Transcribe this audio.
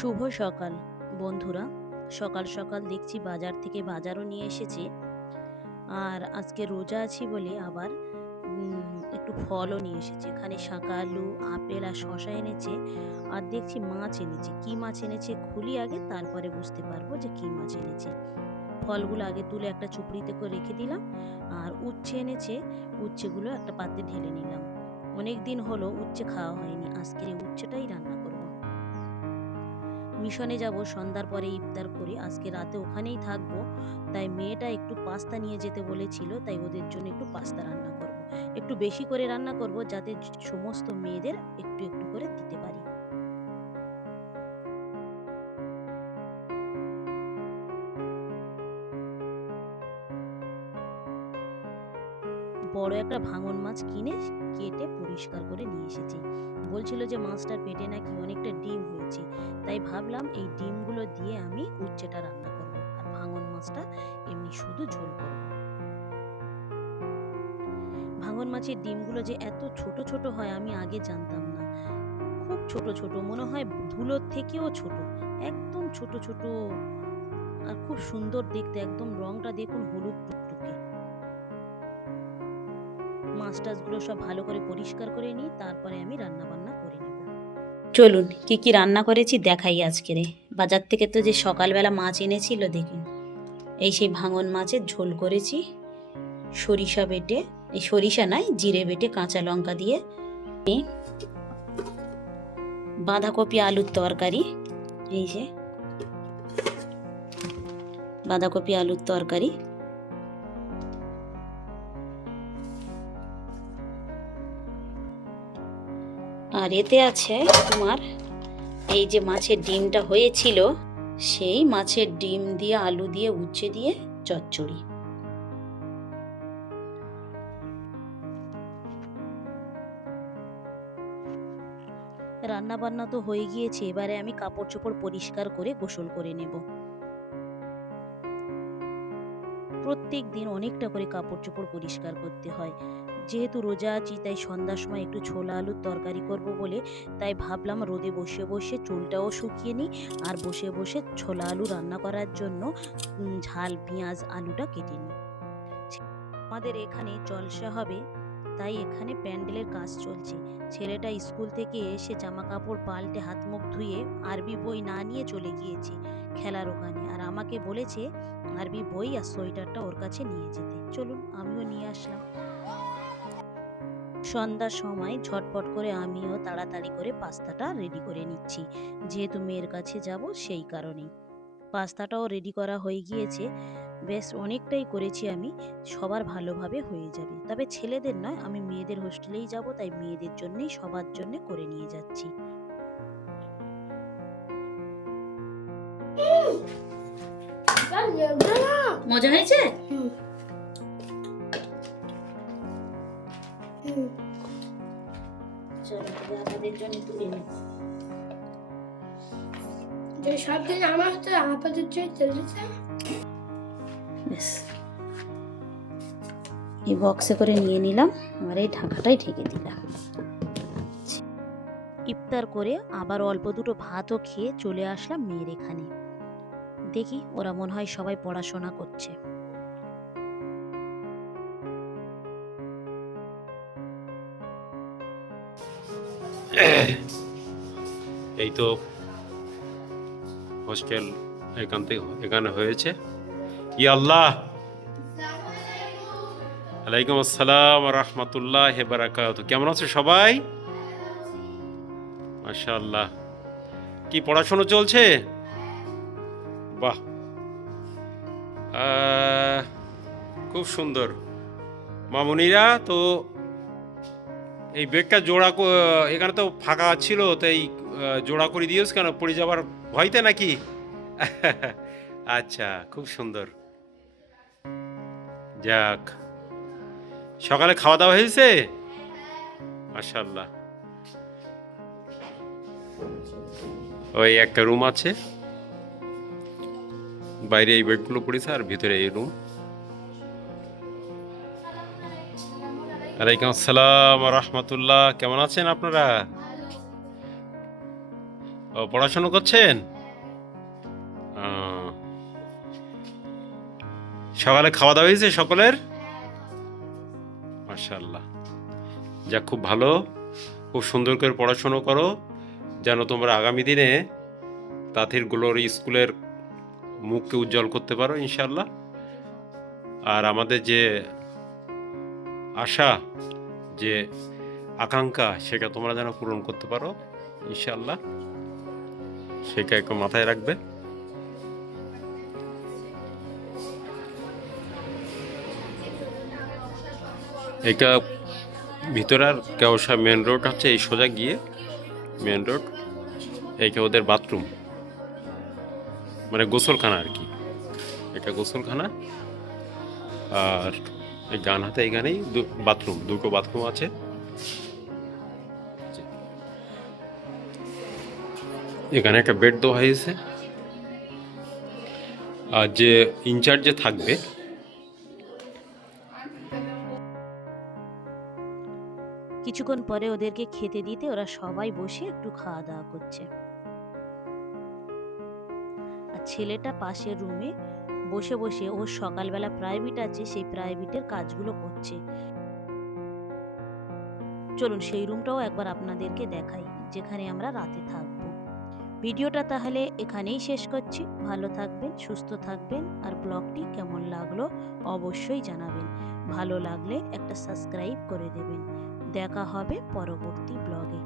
শুভ সকাল বন্ধুরা। সকাল সকাল দেখছি বাজার থেকে বাজারও নিয়ে এসেছে। আর আজকে রোজা আছি বলে আবার একটু ফলও নিয়ে এসেছে। এখানে শাঁকা আলু, আপেল আর শশা এনেছে। আর দেখছি মাছ এনেছে। কি মাছ এনেছে খুলি আগে, তারপরে বুঝতে পারবো যে কি মাছ এনেছে। ফলগুলো আগে তুলে একটা চুপড়িতে করে রেখে দিলাম। আর উচ্ছে এনেছে, উচ্ছেগুলো একটা পাত্রে ঢেলে নিলাম। অনেক দিন হলো উচ্ছে খাওয়া হয়নি, আজকের এই উচ্ছেটাই রান্না করব। মিশনে যাব সন্ধ্যার পরে ইফতার করে, আজকে রাতে ওখানেই থাকবো। তাই মেয়েটা একটু পাস্তা নিয়ে যেতে বলেছিল, তাই ওদের জন্য একটু পাস্তা রান্না করব। একটু বেশি করে রান্না করব যাতে সমস্ত মেয়েদের একটু একটু করে দিতে পারি। বড় একটা ভাঙন মাছ কিনে কেটে পরিষ্কার করে নিয়ে এসেছি। বলছিল যে মাছটার পেটে নাকি অনেকটা ডিম হয়েছে, তাই ভাবলাম এই ডিমগুলো দিয়ে আমি উচ্ছেটা রান্না করব, আর ভাঙন মাছটা এমনি শুধু ঝোল করব। ভাঙন মাছের ডিমগুলো যে এত ছোট ছোট হয় আমি আগে জানতাম না। খুব ছোট ছোট, মনে হয় ধুলোর থেকেও ছোট, একদম ছোট ছোট। আর খুব সুন্দর দেখতে, একদম রংটা দেখুন হলুদ টুকটুকে। মাছ টাছগুলো সব ভালো করে পরিষ্কার করে নিই, তারপরে আমি রান্না বান্না করে নেব। চলুন কি কি রান্না করেছি দেখাই আজকের। বাজার থেকে তো যে সকালবেলা মাছ এনেছিল দেখুন, এই সেই ভাঙন মাছের ঝোল করেছি সরিষা বেটে, এই সরিষা নয় জিরে বেটে কাঁচা লঙ্কা দিয়ে। বাঁধাকপি আলুর তরকারি, এই যে বাঁধাকপি আলুর তরকারি। আর এতে আছে তোমার এই যে মাছের ডিমটা হয়েছিল, সেই মাছের ডিম দিয়ে আলু দিয়ে উচ্ছে দিয়ে চচ্চড়ি। রান্না বান্না তো হয়ে গিয়েছে, এবারে আমি কাপড় চোপড় পরিষ্কার করে গোসল করে নেব। প্রত্যেক দিন অনেকটা করে কাপড় চোপড় পরিষ্কার করতে হয়। যেহেতু রোজা আছি তাই সন্ধ্যার সময় একটু ছোলা আলুর তরকারি করব বলে, তাই ভাবলাম রোদে বসে বসে চুলটাও শুকিয়ে নিই, আর বসে বসে ছোলা আলু রান্না করার জন্য ঝাল পেঁয়াজ আলুটা কেটে নিই। আমাদের এখানে জলসা হবে, তাই এখানে প্যান্ডেলের কাজ চলছে। ছেলেটা স্কুল থেকে এসে জামা কাপড় পাল্টে হাত মুখ ধুয়ে আরবি বই না নিয়ে চলে গিয়েছে খেলার ওখানে, আর আমাকে বলেছে আরবি বই আর সোয়েটারটা ওর কাছে নিয়ে যেতে। চলুন আমিও নিয়ে আসলাম। সন্ধ্যার সময় ঝটপট করে আমিও তাড়াতাড়ি করে পাস্তাটা রেডি করে নিচ্ছি, যেহেতু মেয়ের কাছে যাব সেই কারণেই। পাস্তাটাও রেডি করা হয়ে গিয়েছে, বেশ অনেকটাই করেছি আমি, সবার ভালোভাবে হয়ে যাবে। তবে ছেলেদের নয়, আমি মেয়েদের হোস্টেলেই যাব, তাই মেয়েদের জন্যই সবার জন্য করে নিয়ে যাচ্ছি। মজা হয়েছে? চলো আমাদের জন্য তুলে নেব। যে সব দিন আমার তো আপাতত চলছে। এই বক্সে করে নিয়ে নিলাম, আর এই ঢাকাটাই ঢেকে দিলাম। ইফতার করে আবার অল্প দুটো ভাতও খেয়ে চলে আসলাম মেয়ের এখানে। দেখি ওরা মনে হয় সবাই পড়াশোনা করছে। এই তো হোস্টেল এখানে হয়েছে। ই আল্লাহ, আলাইকুম আসসালাম রহমতুল্লাহ বারাকাত। কেমন আছো সবাই? মাশাআল্লাহ। কি পড়াশোনা চলছে? বাহ, খুব সুন্দর। মামুনিরা তো এই বেগটা এখানে তো ফাঁকা ছিল, তাই জোড়া করে দিয়েছ কেন? পড়ে যাবার ভয়তে নাকি? আচ্ছা, খুব সুন্দর। যাক, সকালে খাওয়া দাওয়া হয়েছে? মাশাআল্লাহ। ওই একটা রুম আছে, বাইরে এই বেডগুলো পড়েছে, আর ভিতরে এই রুম। ওয়ালাইকুম আসসালাম রহমতুল্লাহ। কেমন আছেন আপনারা? ও, পড়াশোনা করছেন? আহ, সকালে খাওয়া দাওয়া হয়েছে সকলের? মাশাআল্লাহ, যাক খুব ভালো, খুব সুন্দর করে পড়াশোনা করো, যেন তোমরা আগামী দিনে তাঁতির গ্লোরি স্কুলের মুখকে উজ্জ্বল করতে পারো ইনশাআল্লাহ। আর আমাদের যে আশা, যে আকাঙ্ক্ষা, সেটা তোমরা যেন পূরণ করতে পারো ইনশাআল্লাহ, সেটা একটু মাথায় রাখবে। এটা ভিতরের কেওসা মেন রোড হচ্ছে, এই সোজা গিয়ে মেন রোড, এইটা ওদের বাথরুম, মানে গোসলখানা আর কি, এটা গোসলখানা। আর এই গান হাতে এখানেই বাথরুম, দুটো বাথরুম আছে। এখানে একটা বেড দেওয়া হয়েছে। আর যে ইনচার্জে থাকবে, কিছুক্ষণ পরে ওদেরকে খেতে দিতে ওরা সবাই বসে একটু খাওয়া দাওয়া করছে। আর ছেলেটা পাশের রুমে বসে বসে ওর সকালবেলা প্রাইভেট আছে, সেই প্রাইভেটের কাজগুলো করছে। চলুন সেই রুমটাও একবার আপনাদেরকে দেখাই, যেখানে আমরা রাতে থাকবো। ভিডিওটা তাহলে এখানেই শেষ করছি। ভালো থাকবেন, সুস্থ থাকবেন, আর ব্লগটি কেমন লাগলো অবশ্যই জানাবেন। ভালো লাগলে একটা সাবস্ক্রাইব করে দেবেন। দেখা হবে পরবর্তী ব্লগে।